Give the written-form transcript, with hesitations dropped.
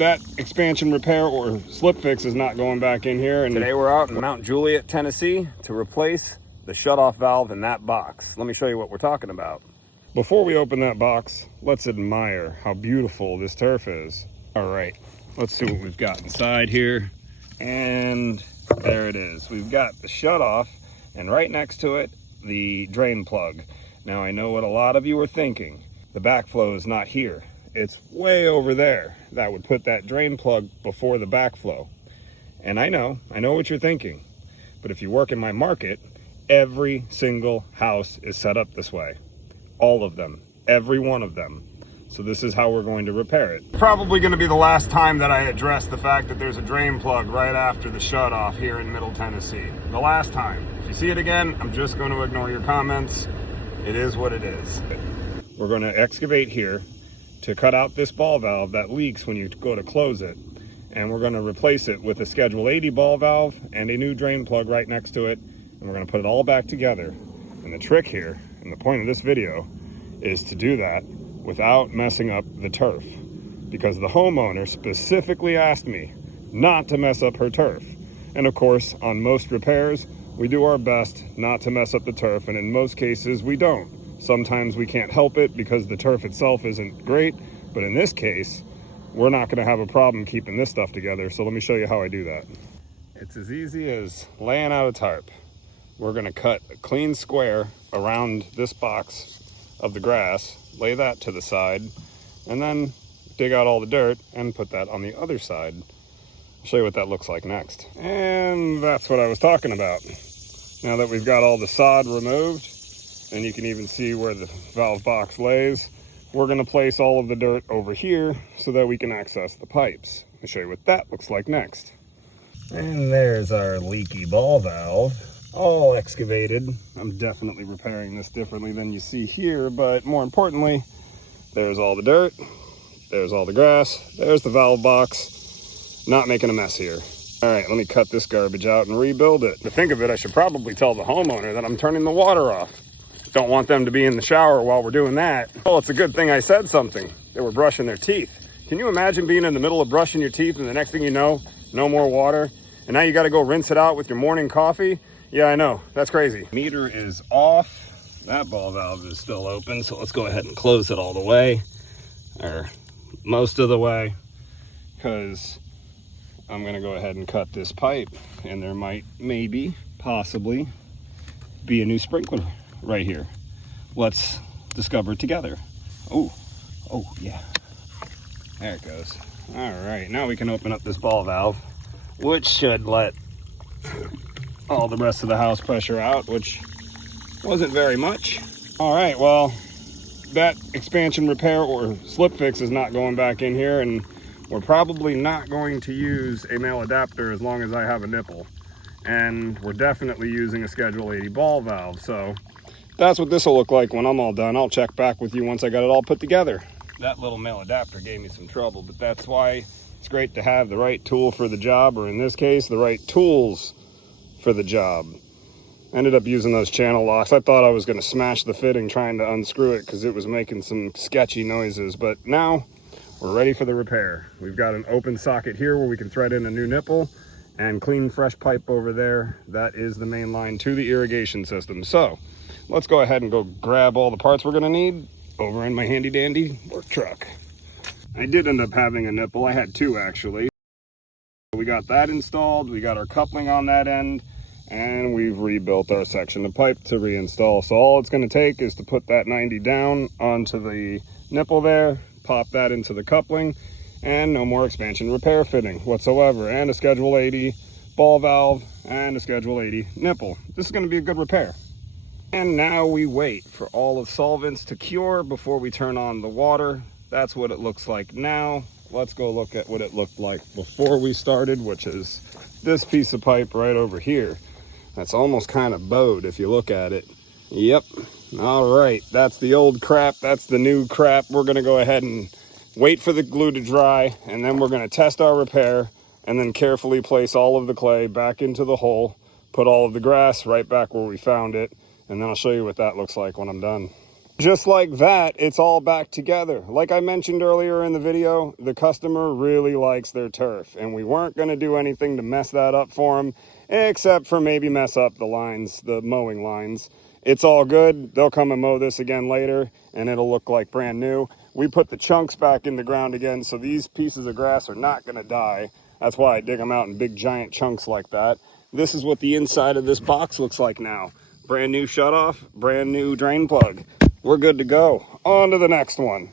that expansion repair or slip fix is not going back in here. And today we're out in Mount Juliet, Tennessee to replace the shutoff valve in that box. Let me show you what we're talking about. Before we open that box, let's admire how beautiful this turf is. All right, let's see what we've got inside here. And there it is. We've got the shutoff, and right next to it, the drain plug. Now I know what a lot of you are thinking. The backflow is not here. It's way over there. That would put that drain plug before the backflow. And I know what you're thinking. But if you work in my market, every single house is set up this way. All of them, every one of them. So this is how we're going to repair it. Probably going to be the last time that I address the fact that there's a drain plug right after the shutoff here in Middle Tennessee. The last time. If you see it again, I'm just going to ignore your comments. It is what it is. We're going to excavate here to cut out this ball valve that leaks when you go to close it. And we're going to replace it with a Schedule 80 ball valve and a new drain plug right next to it. And we're going to put it all back together. And the trick here, and the point of this video, is to do that without messing up the turf. Because the homeowner specifically asked me not to mess up her turf. And of course, on most repairs, we do our best not to mess up the turf, and in most cases, we don't. Sometimes we can't help it because the turf itself isn't great, but in this case, we're not gonna have a problem keeping this stuff together, so let me show you how I do that. It's as easy as laying out a tarp. We're gonna cut a clean square around this box of the grass, lay that to the side, and then dig out all the dirt and put that on the other side. I'll show you what that looks like next. And that's what I was talking about. Now that we've got all the sod removed, and you can even see where the valve box lays, we're gonna place all of the dirt over here so that we can access the pipes. I'll show you what that looks like next. And there's our leaky ball valve, all excavated. I'm definitely repairing this differently than you see here, but more importantly, there's all the dirt, there's all the grass, there's the valve box. Not making a mess here. All right, let me cut this garbage out and rebuild it. To think of it, I should probably tell the homeowner that I'm turning the water off. Don't want them to be in the shower while we're doing that. Well, it's a good thing I said something. They were brushing their teeth. Can you imagine being in the middle of brushing your teeth and the next thing you know, no more water? And now you gotta go rinse it out with your morning coffee? Yeah, I know, that's crazy. Meter is off. That ball valve is still open, so let's go ahead and close it all the way, or most of the way, because I'm gonna go ahead and cut this pipe, and there might, maybe, possibly, be a new sprinkler right here. Let's discover it together. Oh yeah. There it goes. All right, now we can open up this ball valve, which should let all the rest of the house pressure out, which wasn't very much. All right, well, that expansion repair or slip fix is not going back in here, and we're probably not going to use a male adapter as long as I have a nipple. And we're definitely using a Schedule 80 ball valve, so that's what this will look like when I'm all done. I'll check back with you once I got it all put together. That little male adapter gave me some trouble, but that's why it's great to have the right tool for the job, or in this case, the right tools for the job. Ended up using those channel locks. I thought I was gonna smash the fitting trying to unscrew it because it was making some sketchy noises, but now we're ready for the repair. We've got an open socket here where we can thread in a new nipple and clean fresh pipe over there. That is the main line to the irrigation system. So let's go ahead and go grab all the parts we're gonna need over in my handy dandy work truck. I did end up having a nipple. I had two actually. We got that installed. We got our coupling on that end, and we've rebuilt our section of pipe to reinstall. So all it's gonna take is to put that 90 down onto the nipple there, pop that into the coupling, and no more expansion repair fitting whatsoever, and a Schedule 80 ball valve and a Schedule 80 nipple. This is going to be a good repair. And now we wait for all of solvents to cure before we turn on the water. That's what it looks like now. Let's go look at what it looked like before we started, which is this piece of pipe right over here. That's almost kind of bowed if you look at it. Yep. All right, that's the old crap, that's the new crap. We're gonna go ahead and wait for the glue to dry, and then we're gonna test our repair, and then carefully place all of the clay back into the hole, put all of the grass right back where we found it, and then I'll show you what that looks like when I'm done. Just like that, it's all back together. Like I mentioned earlier in the video, the customer really likes their turf, and we weren't going to do anything to mess that up for them, except for maybe mess up the lines, the mowing lines. It's all good. They'll come and mow this again later, and it'll look like brand new. We put the chunks back in the ground again, so these pieces of grass are not going to die. That's why I dig them out in big giant chunks like that. This is what the inside of this box looks like now. Brand new shutoff, brand new drain plug. We're good to go. On to the next one.